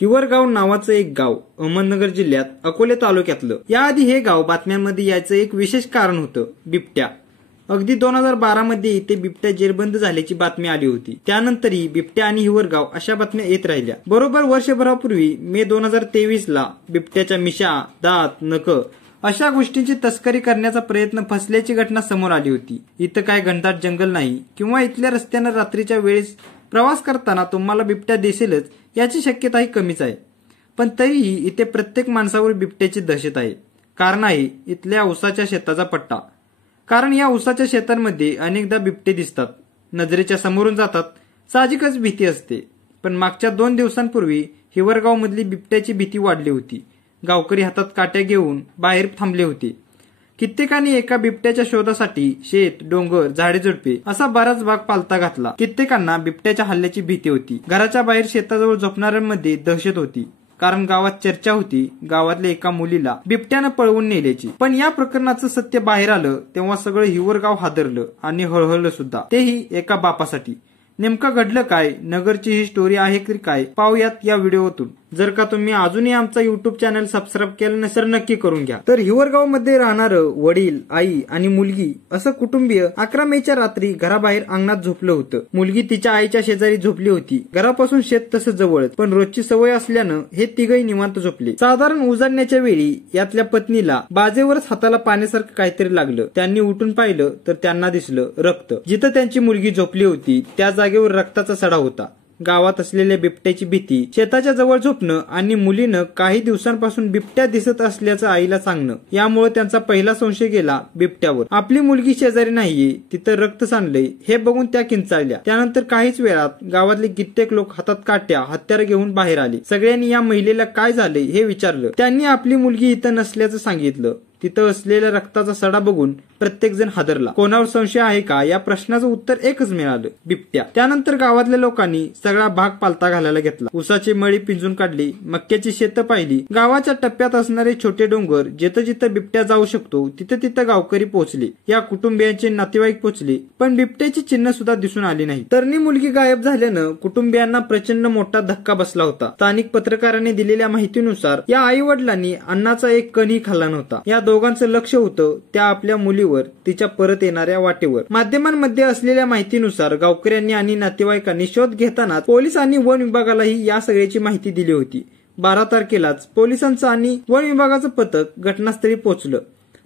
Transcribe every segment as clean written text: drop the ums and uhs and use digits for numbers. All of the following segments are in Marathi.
हिवरगाव नावाचं एक गाव अहमदनगर जिल्ह्यात अकोले तालुक्यातलं. याआधी हे गाव बातम्यांमध्ये याचं एक विशेष कारण होतं, बिबट्या. अगदी 2012 मध्ये इथे बिबट्या जेरबंद झाल्याची बातमी आली होती. त्यानंतरही बिबट्या आणि हिवरगाव अशा बातम्या येत राहिल्या. बरोबर वर्षभरापूर्वी मे 2023 ला बिबट्याच्या मिशा, दात, नख अशा गोष्टींची तस्करी करण्याचा प्रयत्न फसल्याची घटना समोर आली होती. इथं काय घनदाट जंगल नाही किंवा इथल्या रस्त्यानं रात्रीच्या वेळेस प्रवास करताना तुम्हाला बिबट्या दिसेलच याची शक्यताही कमीच आहे. पण तरीही इथे प्रत्येक माणसावर बिबट्याची दहशत आहे. कारण आहे इथल्या उसाच्या शेताचा पट्टा. कारण या उसाच्या शेतांमध्ये अनेकदा बिबटे दिसतात, नजरेच्या समोरून जातात, साहजिकच भीती असते. पण मागच्या 2 दिवसांपूर्वी हिवरगाव मधली बिबट्याची भीती वाढली होती. गावकरी हातात काट्या घेऊन बाहेर थांबले होते. कित्येकांनी एका बिबट्याच्या शोधासाठी शेत, डोंगर, झाडे झुडपे असा बराच भाग पालथा घातला. कित्येकांना बिबट्याच्या हल्ल्याची भीती होती. घराच्या बाहेर शेताजवळ झोपणाऱ्यांमध्ये दहशत होती. कारण गावात चर्चा होती गावातल्या एका मुलीला बिबट्यानं पळवून नेल्याची. पण या प्रकरणाचं सत्य बाहेर आलं तेव्हा सगळं हिवरगाव हादरलं आणि हळहळलं सुद्धा, तेही एका बापासाठी. नेमकं घडलं काय, नगरची ही स्टोरी आहे की काय, पाहूयात या व्हिडिओतून. जर का तुम्ही अजूनही आमचा युट्यूब चॅनल सबस्क्राईब केलं नसेल तर नक्की करून घ्या. तर हिवरगाव मध्ये राहणारं वडील, आई आणि मुलगी असं कुटुंबीय 11 मेच्या रात्री घराबाहेर अंगणात झोपलं होतं. मुलगी तिच्या आईच्या शेजारी झोपली होती. घरापासून शेत तसं जवळच, पण रोजची सवय असल्यानं हे तिघही निवांत झोपले. साधारण उजाडण्याच्या वेळी यातल्या पत्नीला बाजेवरच हाताला पाण्यासारखं काहीतरी लागलं. त्यांनी उठून पाहिलं तर त्यांना दिसलं रक्त. जिथं त्यांची मुलगी झोपली होती त्या जागेवर रक्ताचा सडा होता. गावात असलेल्या बिबट्याची भीती, शेताच्या जवळ झोपणं आणि मुलीनं काही दिवसांपासून बिबट्या दिसत असल्याचं आईला सांगणं, यामुळे त्यांचा पहिला संशय गेला बिबट्यावर. आपली मुलगी शेजारी नाहीये, तिथं रक्त सांडलंय हे बघून त्या किंचाळल्या. त्यानंतर काहीच वेळात गावातले कित्येक लोक हातात काट्या, हत्यार घेऊन बाहेर आले. सगळ्यांनी या महिलेला काय झालंय हे विचारलं. त्यांनी आपली मुलगी इथं नसल्याचं सांगितलं. तिथं असलेल्या रक्ताचा सडा बघून प्रत्येक जण हादरला. कोणावर संशय आहे का या प्रश्नाचं उत्तर एकच मिळालं, बिबट्या. त्यानंतर गावातल्या लोकांनी सगळा भाग पालथा घालायला घेतला. उसाची मळी पिंजून काढली, मक्याची शेतं पाहिली. गावाच्या टप्प्यात असणारे छोटे डोंगर, जिथं जिथं बिबट्या जाऊ शकतो तिथं तिथं गावकरी पोहोचले. या कुटुंबियांचे नातेवाईक पोहोचले, पण बिबट्याची चिन्ह सुद्धा दिसून आली नाही. तरणी मुलगी गायब झाल्यानं कुटुंबियांना प्रचंड मोठा धक्का बसला होता. स्थानिक पत्रकारांनी दिलेल्या माहितीनुसार या आई वडिलांनी अन्नाचा एक कणही खाल्ला नव्हता. या दोघांचं लक्ष होतं त्या आपल्या मुलीवर, तिच्या परत येणाऱ्या वाटेवर. माध्यमांमध्ये असलेल्या माहितीनुसार गावकऱ्यांनी आणि नातेवाईकांनी शोध घेताना पोलिसांनी वन विभागालाही या सगळ्याची माहिती दिली होती. 12 तारखेलाच पोलिसांचं आणि वन विभागाचं पथक घटनास्थळी पोहोचलं.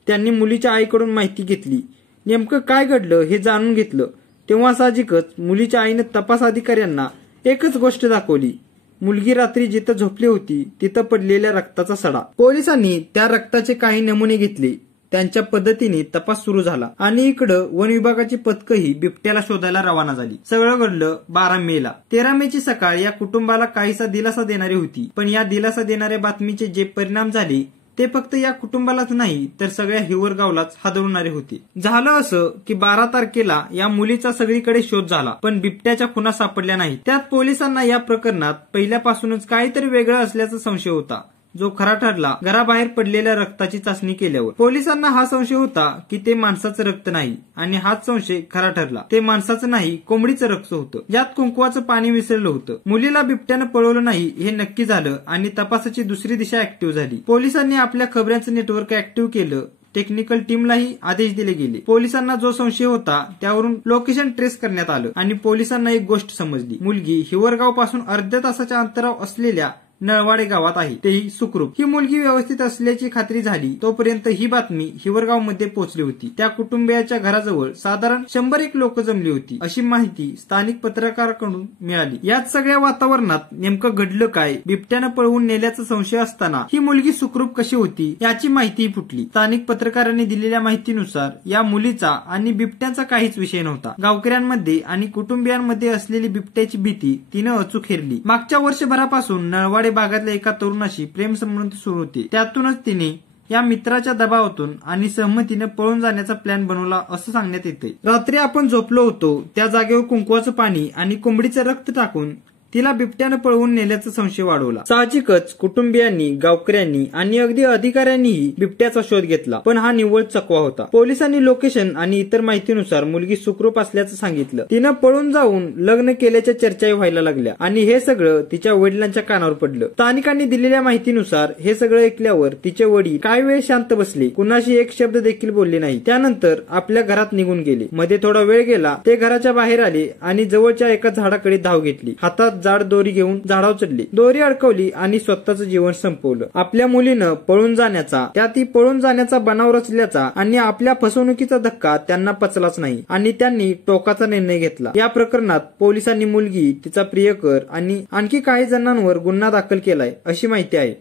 त्यांनी मुलीच्या आईकडून माहिती घेतली. नेमकं काय घडलं हे जाणून घेतलं. तेव्हा साहजिकच मुलीच्या आईने तपास अधिकाऱ्यांना एकच गोष्ट दाखवली, मुलगी रात्री जिथं झोपली होती तिथं पडलेल्या रक्ताचा सडा. पोलिसांनी त्या रक्ताचे काही नमुने घेतले. त्यांच्या पद्धतीने तपास सुरू झाला आणि इकडं वन विभागाची पथकही बिबट्याला शोधायला रवाना झाली. सगळं घडलं 12 मेला. 13 मेची सकाळ या कुटुंबाला काहीसा दिलासा देणारी होती. पण या दिलासा देणाऱ्या बातमीचे जे परिणाम झाले ते फक्त या कुटुंबालाच नाही तर सगळ्या हिवरगावलाच हादरवणारे होते. झालं असं की 12 तारखेला या मुलीचा सगळीकडे शोध झाला, पण बिबट्याच्या खुणा सापडल्या नाही. त्यात पोलिसांना या प्रकरणात पहिल्यापासूनच काहीतरी वेगळं असल्याचा संशय होता, जो खरा ठरला घराबाहेर पडलेल्या रक्ताची चाचणी केल्यावर. पोलिसांना हा संशय होता की ते माणसाचं रक्त नाही, आणि हाच संशय खरा ठरला. ते माणसाचं नाही, कोंबडीचं रक्त होतं, ज्यात कुंकवाचं पाणी मिसळलं होतं. मुलीला बिबट्यानं पळवलं नाही हे नक्की झालं आणि तपासाची दुसरी दिशा ऍक्टिव्ह झाली. पोलिसांनी आपल्या खबऱ्यांचं नेटवर्क ऍक्टिव्ह केलं. टेक्निकल टीमलाही आदेश दिले गेले. पोलिसांना जो संशय होता त्यावरून लोकेशन ट्रेस करण्यात आलं आणि पोलिसांना एक गोष्ट समजली, मुलगी हिवरगाव पासून अर्ध्या तासाच्या अंतरावर असलेल्या नळवाडे गावात आहे, तेही सुखरूप. ही मुलगी व्यवस्थित असल्याची खात्री झाली तोपर्यंत ही बातमी हिवरगाव मध्ये पोहोचली होती. त्या कुटुंबियाच्या घराजवळ साधारण 100 लोक जमली होती अशी माहिती स्थानिक पत्रकाराकडून मिळाली. याच सगळ्या वातावरणात नेमकं घडलं काय, बिबट्यानं पळवून नेल्याचा संशय असताना ही मुलगी सुखरूप कशी होती याची माहितीही फुटली. स्थानिक पत्रकारांनी दिलेल्या माहितीनुसार या मुलीचा आणि बिबट्याचा काहीच विषय नव्हता. गावकऱ्यांमध्ये आणि कुटुंबियांमध्ये असलेली बिबट्याची भीती तिनं अचूक हेरली. मागच्या वर्षभरापासून नळवाडे भागातल्या एका तरुणाशी प्रेम संबंध सुरू होते. त्यातूनच तिने या मित्राच्या दबावातून आणि सहमतीने पळून जाण्याचा प्लॅन बनवला असं सांगण्यात येते. रात्री आपण झोपलो होतो त्या जागेवर कुंकवाचं पाणी आणि कोंबडीचं रक्त टाकून तिला बिबट्यानं पळवून नेल्याचा संशय वाढवला। साहजिकच कुटुंबियांनी, गावकऱ्यांनी आणि अगदी अधिकाऱ्यांनीही बिबट्याचा शोध घेतला, पण हा निव्वळ चकवा होता। पोलिसांनी लोकेशन आणि इतर माहितीनुसार मुलगी सुखरूप असल्याचं सांगितलं। तिनं पळून जाऊन लग्न केल्याच्या चर्चाही व्हायला लागल्या आणि हे सगळं तिच्या वडिलांच्या कानावर पडलं। स्थानिकांनी दिलेल्या माहितीनुसार हे सगळं ऐकल्यावर तिचे वडील काही वेळ शांत बसले, कुणाशी एक शब्द देखील बोलले नाही। त्यानंतर आपल्या घरात निघून गेले। मध्ये थोडा वेळ गेला, ते घराच्या बाहेर आले आणि जवळच्या एका झाडाकडे धाव घेतली। हातात जाड दोरी घेऊन झाडावर चढली, दोरी अडकवली आणि स्वतःचं जीवन संपवलं। आपल्या मुलीनं पळून जाण्याचा, त्यातही पळून जाण्याचा बनाव रचल्याचा आणि आपल्या फसवणुकीचा धक्का त्यांना पचलाच नाही आणि त्यांनी टोकाचा निर्णय घेतला। या प्रकरणात पोलिसांनी मुलगी, तिचा प्रियकर आणि आणखी काही जणांवर गुन्हा दाखल केलाय अशी माहिती आहे।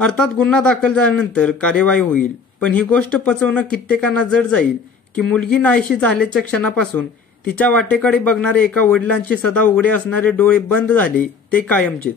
अर्थात गुन्हा दाखल झाल्यानंतर कार्यवाही होईल, पण ही गोष्ट पचवणं कित्येकांना जड जाईल की मुलगी नाहीशी झाल्याच्या क्षणापासून तिच्या वाटेकडे बघणारे एका वडिलांचे सदा उघडे असणारे डोळे बंद झाले, ते कायमचेच।